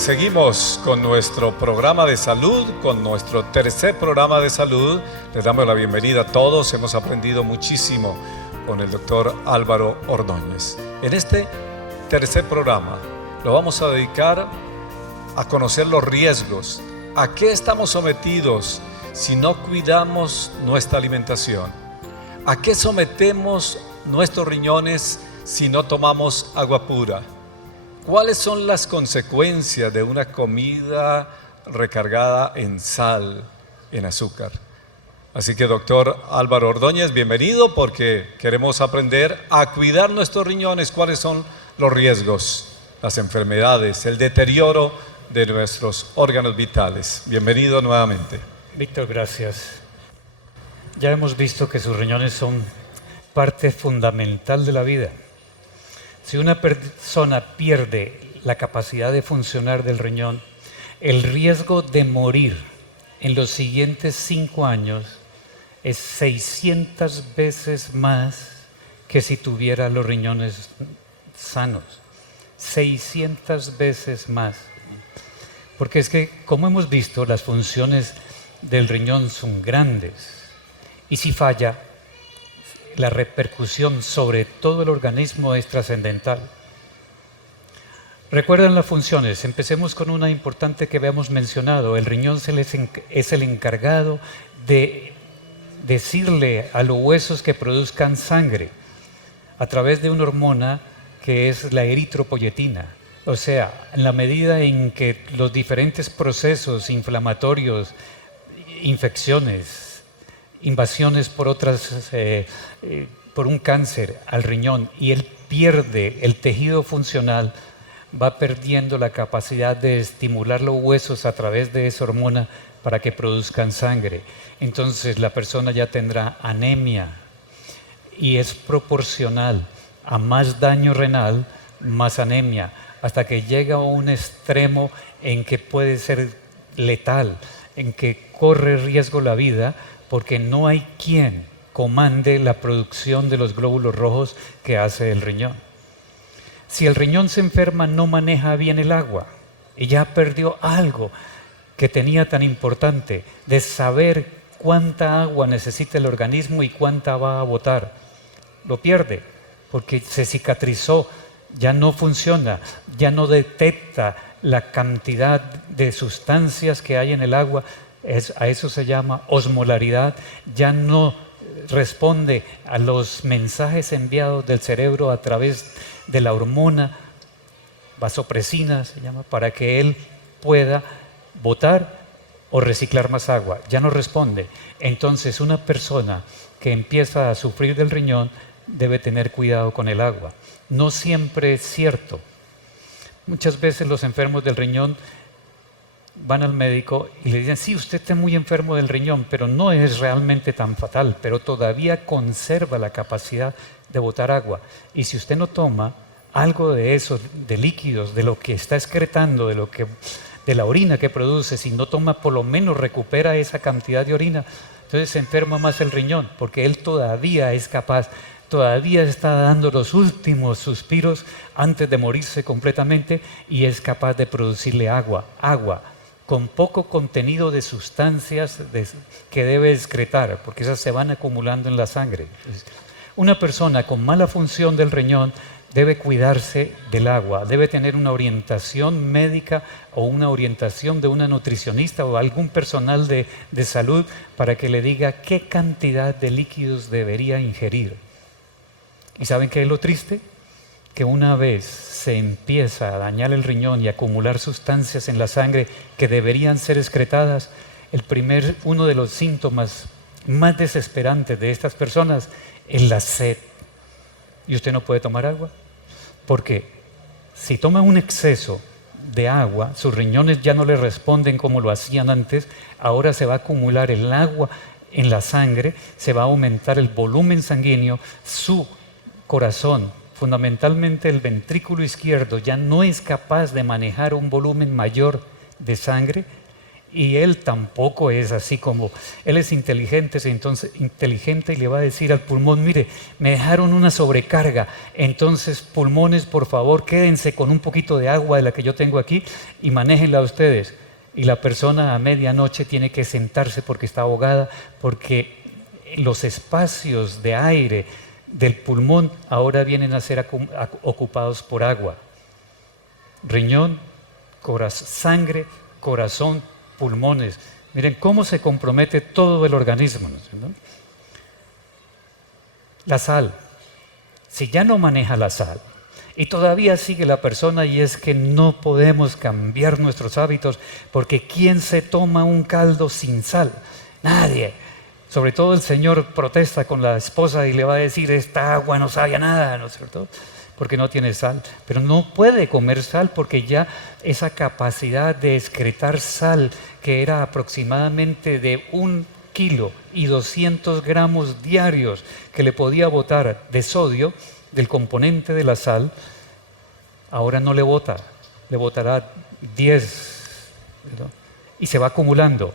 Seguimos con nuestro programa de salud, con nuestro tercer programa de salud. Les damos la bienvenida a todos. Hemos aprendido muchísimo con el doctor Álvaro Ordóñez. En este tercer programa lo vamos a dedicar a conocer los riesgos. ¿A qué estamos sometidos si no cuidamos nuestra alimentación? ¿A qué sometemos nuestros riñones si no tomamos agua pura? ¿Cuáles son las consecuencias de una comida recargada en sal, en azúcar? Así que, doctor Álvaro Ordóñez, bienvenido, porque queremos aprender a cuidar nuestros riñones. ¿Cuáles son los riesgos, las enfermedades, el deterioro de nuestros órganos vitales? Bienvenido nuevamente. Víctor, gracias. Ya hemos visto que sus riñones son parte fundamental de la vida. Si una persona pierde la capacidad de funcionar del riñón, el riesgo de morir en los siguientes 5 años es 600 veces más que si tuviera los riñones sanos. 600 veces más. Porque es que, como hemos visto, las funciones del riñón son grandes. Y si falla, la repercusión sobre todo el organismo es trascendental. Recuerden las funciones. Empecemos con una importante que habíamos mencionado. El riñón es el encargado de decirle a los huesos que produzcan sangre a través de una hormona que es la eritropoyetina. O sea, en la medida en que los diferentes procesos inflamatorios, infecciones, invasiones por por un cáncer al riñón, y él pierde el tejido funcional, va perdiendo la capacidad de estimular los huesos a través de esa hormona para que produzcan sangre. Entonces la persona ya tendrá anemia, y es proporcional a más daño renal, más anemia, hasta que llega a un extremo en que puede ser letal, en que corre riesgo la vida, porque no hay quien comande la producción de los glóbulos rojos que hace el riñón. Si el riñón se enferma, no maneja bien el agua y ya perdió algo que tenía tan importante, de saber cuánta agua necesita el organismo y cuánta va a botar. Lo pierde porque se cicatrizó, ya no funciona, ya no detecta la cantidad de sustancias que hay en el agua. A eso se llama osmolaridad. Ya no responde a los mensajes enviados del cerebro a través de la hormona vasopresina, se llama, para que él pueda botar o reciclar más agua. Ya no responde. Entonces, una persona que empieza a sufrir del riñón debe tener cuidado con el agua. No siempre es cierto. Muchas veces los enfermos del riñón van al médico y le dicen: sí, usted está muy enfermo del riñón, pero no es realmente tan fatal, pero todavía conserva la capacidad de botar agua. Y si usted no toma algo de eso, de líquidos, de lo que está excretando, de la orina que produce, si no toma, por lo menos recupera esa cantidad de orina, entonces se enferma más el riñón, porque él todavía es capaz, todavía está dando los últimos suspiros antes de morirse completamente, y es capaz de producirle agua con poco contenido de sustancias que debe excretar, porque esas se van acumulando en la sangre. Entonces, una persona con mala función del riñón debe cuidarse del agua, debe tener una orientación médica o una orientación de una nutricionista o algún personal de salud para que le diga qué cantidad de líquidos debería ingerir. ¿Y saben qué es lo triste? Que una vez se empieza a dañar el riñón y a acumular sustancias en la sangre que deberían ser excretadas, uno de los síntomas más desesperantes de estas personas es la sed. Y usted no puede tomar agua, porque si toma un exceso de agua, sus riñones ya no le responden como lo hacían antes. Ahora se va a acumular el agua en la sangre, se va a aumentar el volumen sanguíneo, su corazón, fundamentalmente el ventrículo izquierdo, ya no es capaz de manejar un volumen mayor de sangre, Y él tampoco es así como, él es inteligente, entonces inteligente y le va a decir al pulmón, mire, me dejaron una sobrecarga, entonces pulmones, por favor, quédense con un poquito de agua de la que yo tengo aquí y manéjenla ustedes. Y la persona a medianoche tiene que sentarse porque está ahogada, porque los espacios de aire del pulmón ahora vienen a ser ocupados por agua. Riñón, sangre, corazón, pulmones. Miren cómo se compromete todo el organismo, ¿no? La sal. Si ya no maneja la sal y todavía sigue la persona, y es que no podemos cambiar nuestros hábitos, porque ¿quién se toma un caldo sin sal? Nadie. Sobre todo el señor protesta con la esposa y le va a decir, esta agua no sabe a nada, ¿no es cierto?, porque no tiene sal. Pero no puede comer sal porque ya esa capacidad de excretar sal, que era aproximadamente de 1 kilo y 200 gramos diarios que le podía botar de sodio, del componente de la sal, ahora no le bota, le botará 10, ¿verdad? Y se va acumulando.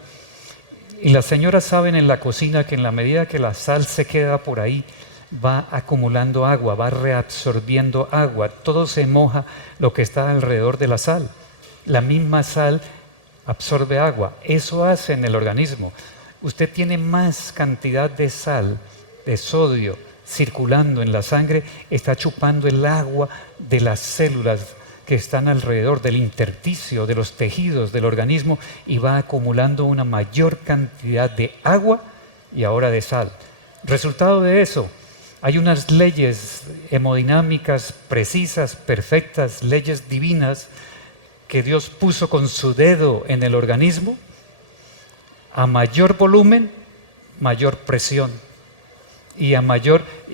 Y las señoras saben en la cocina que en la medida que la sal se queda por ahí, va acumulando agua, va reabsorbiendo agua, todo se moja lo que está alrededor de la sal. La misma sal absorbe agua, eso hace en el organismo. Usted tiene más cantidad de sal, de sodio, circulando en la sangre, está chupando el agua de las células que están alrededor del intersticio, de los tejidos del organismo, y va acumulando una mayor cantidad de agua y ahora de sal. Resultado de eso, hay unas leyes hemodinámicas precisas, perfectas, leyes divinas que Dios puso con su dedo en el organismo. A mayor volumen, mayor presión. Y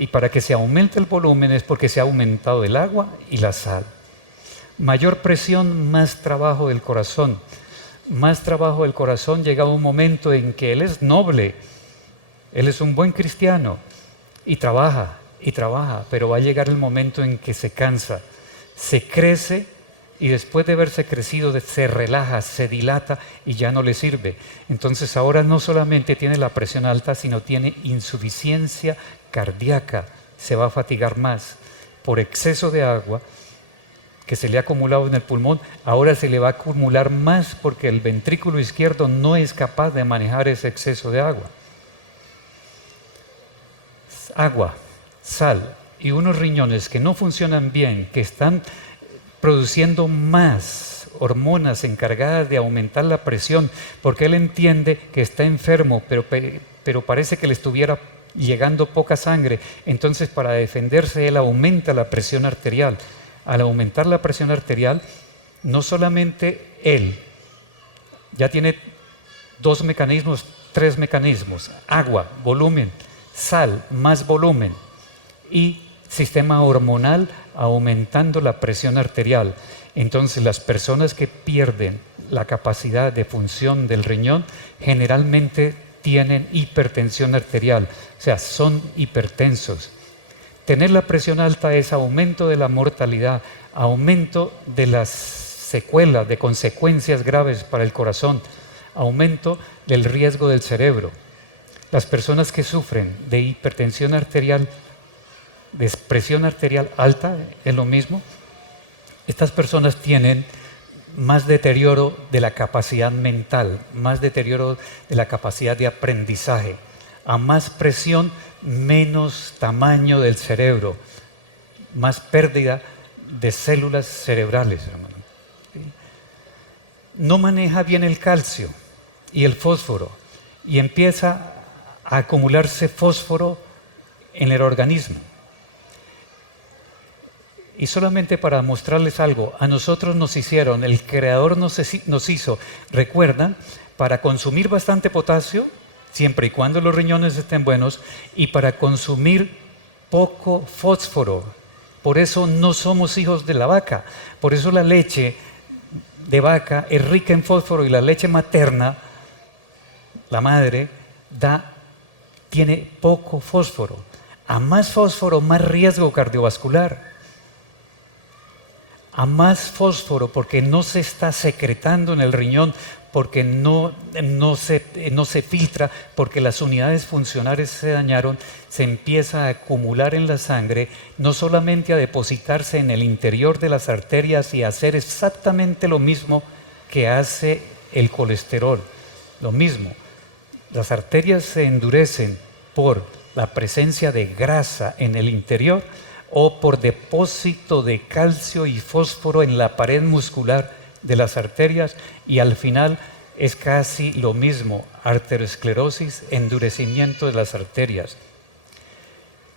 para que se aumente el volumen es porque se ha aumentado el agua y la sal. Mayor presión, más trabajo del corazón. Más trabajo del corazón, llega un momento en que él es noble, él es un buen cristiano y trabaja, pero va a llegar el momento en que se cansa, se crece, y después de haberse crecido se relaja, se dilata y ya no le sirve. Entonces ahora no solamente tiene la presión alta, sino tiene insuficiencia cardíaca, se va a fatigar más por exceso de agua que se le ha acumulado en el pulmón. Ahora se le va a acumular más porque el ventrículo izquierdo no es capaz de manejar ese exceso de agua. Agua, sal y unos riñones que no funcionan bien, que están produciendo más hormonas encargadas de aumentar la presión, porque él entiende que está enfermo, pero parece que le estuviera llegando poca sangre. Entonces, para defenderse, él aumenta la presión arterial. Al aumentar la presión arterial, no solamente él ya tiene 2 mecanismos, 3 mecanismos: agua, volumen; sal, más volumen; y sistema hormonal aumentando la presión arterial. Entonces las personas que pierden la capacidad de función del riñón generalmente tienen hipertensión arterial, o sea, son hipertensos. Tener la presión alta es aumento de la mortalidad, aumento de las secuelas, de consecuencias graves para el corazón, aumento del riesgo del cerebro. Las personas que sufren de hipertensión arterial, de presión arterial alta, es lo mismo. Estas personas tienen más deterioro de la capacidad mental, más deterioro de la capacidad de aprendizaje. A más presión, menos tamaño del cerebro, más pérdida de células cerebrales, hermano. No maneja bien el calcio y el fósforo, y empieza a acumularse fósforo en el organismo. Y solamente para mostrarles algo, a nosotros nos hicieron, el Creador nos hizo, recuerdan, para consumir bastante potasio, siempre y cuando los riñones estén buenos, y para consumir poco fósforo. Por eso no somos hijos de la vaca. Por eso la leche de vaca es rica en fósforo, y la leche materna, la madre, tiene poco fósforo. A más fósforo, más riesgo cardiovascular. A más fósforo, porque no se está secretando en el riñón porque no se filtra, porque las unidades funcionales se dañaron, se empieza a acumular en la sangre, no solamente a depositarse en el interior de las arterias y a hacer exactamente lo mismo que hace el colesterol. Lo mismo, las arterias se endurecen por la presencia de grasa en el interior o por depósito de calcio y fósforo en la pared muscular de las arterias, y al final es casi lo mismo: arteriosclerosis, endurecimiento de las arterias.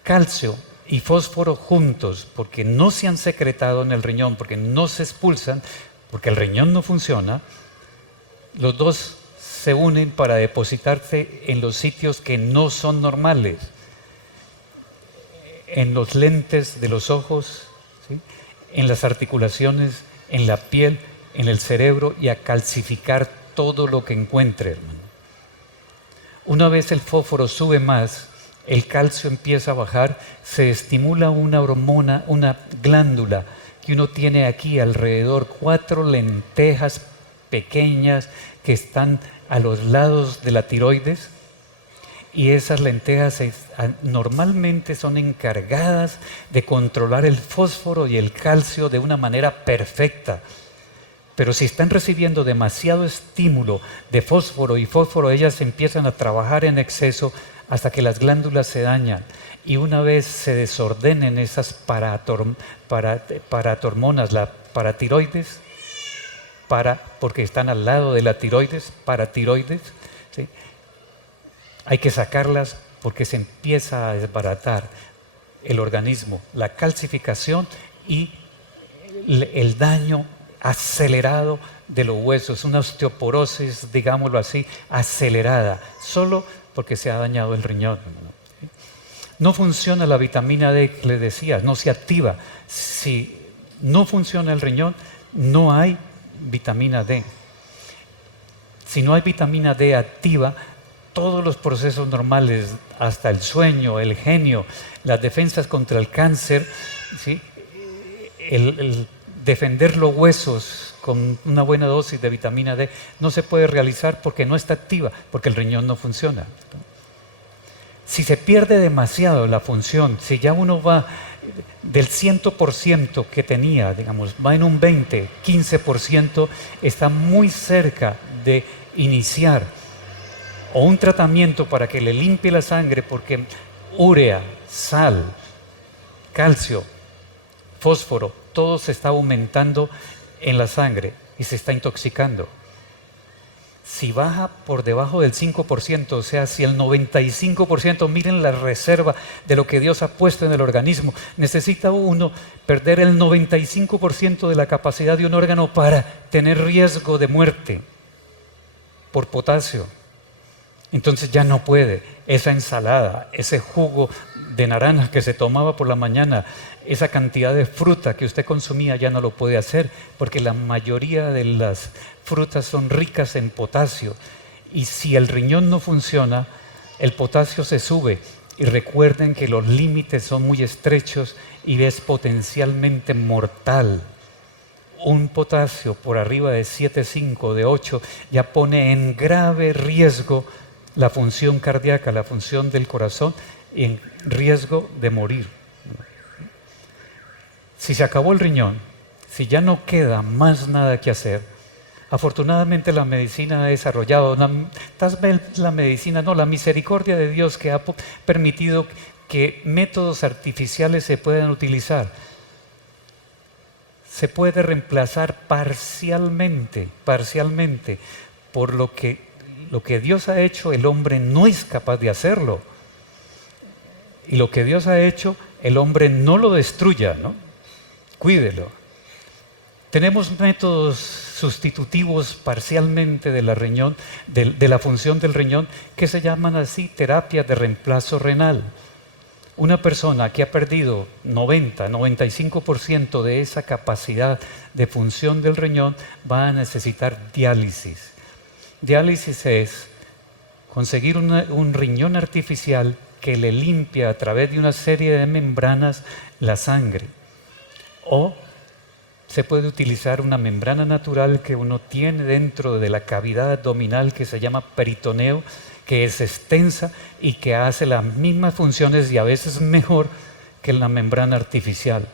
Calcio y fósforo juntos, porque no se han secretado en el riñón, porque no se expulsan, porque el riñón no funciona, los dos se unen para depositarse en los sitios que no son normales, en los lentes de los ojos, ¿sí?, en las articulaciones, en la piel, en el cerebro, y a calcificar todo lo que encuentre, hermano. Una vez el fósforo sube más, el calcio empieza a bajar, se estimula una hormona, una glándula que uno tiene aquí alrededor, 4 lentejas pequeñas que están a los lados de la tiroides, y esas lentejas normalmente son encargadas de controlar el fósforo y el calcio de una manera perfecta. Pero si están recibiendo demasiado estímulo de fósforo y fósforo, ellas empiezan a trabajar en exceso hasta que las glándulas se dañan. Y una vez se desordenen esas paratormonas, la paratiroides, porque están al lado de la tiroides, paratiroides, ¿sí?, hay que sacarlas porque se empieza a desbaratar el organismo, la calcificación y el daño acelerado de los huesos, una osteoporosis, digámoslo así, acelerada, solo porque se ha dañado el riñón. No funciona la vitamina D que les decía, no se activa. Si no funciona el riñón, no hay vitamina D. Si no hay vitamina D activa, todos los procesos normales, hasta el sueño, el genio, las defensas contra el cáncer, ¿sí?, el defender los huesos con una buena dosis de vitamina D, no se puede realizar porque no está activa, porque el riñón no funciona. Si se pierde demasiado la función, si ya uno va del 100% que tenía, digamos, va en un 20, 15%, está muy cerca de iniciar o un tratamiento para que le limpie la sangre, porque urea, sal, calcio, fósforo, todo se está aumentando en la sangre y se está intoxicando. Si baja por debajo del 5%, o sea, si el 95%, miren la reserva de lo que Dios ha puesto en el organismo, necesita uno perder el 95% de la capacidad de un órgano para tener riesgo de muerte por potasio. Entonces ya no puede. Esa ensalada, ese jugo de naranja que se tomaba por la mañana, esa cantidad de fruta que usted consumía, ya no lo puede hacer, porque la mayoría de las frutas son ricas en potasio, y si el riñón no funciona, el potasio se sube. Y recuerden que los límites son muy estrechos y es potencialmente mortal. Un potasio por arriba de 7,5, de 8, ya pone en grave riesgo la función cardíaca, la función del corazón, y en riesgo de morir. Si se acabó el riñón, si ya no queda más nada que hacer, afortunadamente la medicina ha desarrollado, tal vez la medicina, no, la misericordia de Dios, que ha permitido que métodos artificiales se puedan utilizar. Se puede reemplazar parcialmente por lo que Dios ha hecho, el hombre no es capaz de hacerlo. Y lo que Dios ha hecho, el hombre no lo destruya, ¿no? Cuídelo. Tenemos métodos sustitutivos parcialmente de la función del riñón, que se llaman así terapias de reemplazo renal. Una persona que ha perdido 95% de esa capacidad de función del riñón va a necesitar diálisis. Diálisis es conseguir un riñón artificial que le limpia a través de una serie de membranas la sangre. O se puede utilizar una membrana natural que uno tiene dentro de la cavidad abdominal que se llama peritoneo, que es extensa y que hace las mismas funciones y a veces mejor que la membrana artificial.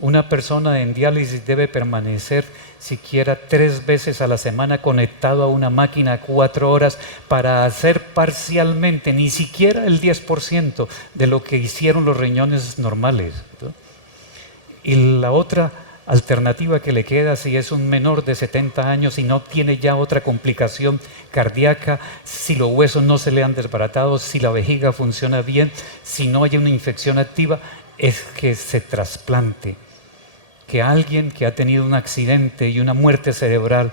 Una persona en diálisis debe permanecer siquiera 3 veces a la semana conectado a una máquina 4 horas para hacer parcialmente, ni siquiera el 10% de lo que hicieron los riñones normales, ¿no? Y la otra alternativa que le queda, si es un menor de 70 años y no tiene ya otra complicación cardíaca, si los huesos no se le han desbaratado, si la vejiga funciona bien, si no hay una infección activa, es que se trasplante. Que alguien que ha tenido un accidente y una muerte cerebral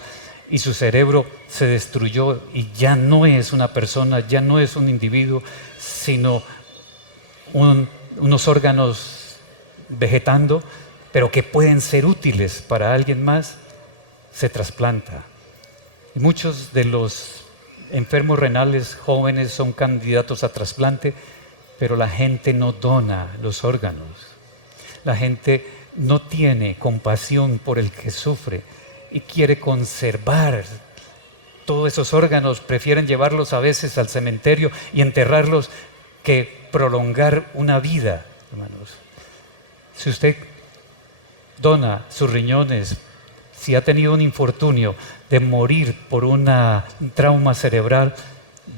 y su cerebro se destruyó y ya no es una persona, ya no es un individuo, sino unos órganos vegetando, pero que pueden ser útiles para alguien más, se trasplanta. Y muchos de los enfermos renales jóvenes son candidatos a trasplante, pero la gente no dona los órganos. La gente no tiene compasión por el que sufre y quiere conservar todos esos órganos, prefieren llevarlos a veces al cementerio y enterrarlos que prolongar una vida, hermanos. Si usted dona sus riñones, si ha tenido un infortunio de morir por un trauma cerebral,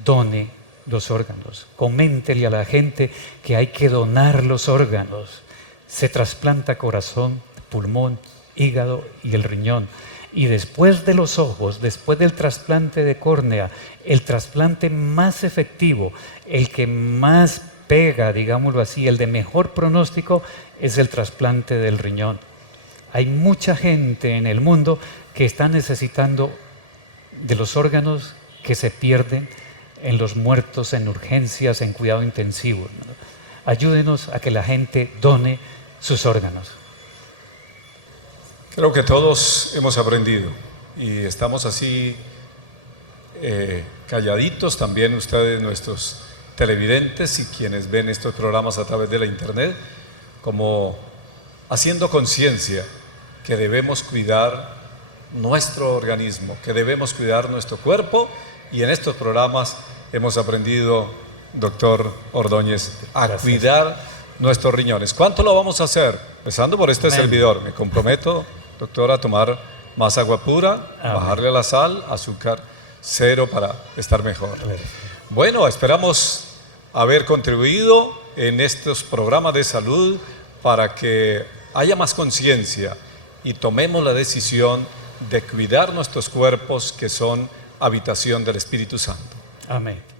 done los órganos. Coméntele a la gente que hay que donar los órganos. Se trasplanta corazón, pulmón, hígado y el riñón. Y después de los ojos, después del trasplante de córnea, el trasplante más efectivo, el que más pega, digámoslo así, el de mejor pronóstico, es el trasplante del riñón. Hay mucha gente en el mundo que está necesitando de los órganos que se pierden en los muertos, en urgencias, en cuidado intensivo. Ayúdenos a que la gente done sus órganos. Creo que todos hemos aprendido y estamos así calladitos, también ustedes, nuestros televidentes y quienes ven estos programas a través de la internet, como haciendo conciencia que debemos cuidar nuestro organismo, que debemos cuidar nuestro cuerpo, y en estos programas hemos aprendido, doctor Ordóñez, a cuidar nuestros riñones. ¿Cuánto lo vamos a hacer? Empezando por este servidor. Me comprometo, doctor, a tomar más agua pura, bajarle la sal, azúcar cero para estar mejor. Bueno, esperamos haber contribuido en estos programas de salud para que haya más conciencia y tomemos la decisión de cuidar nuestros cuerpos, que son habitación del Espíritu Santo. Amén.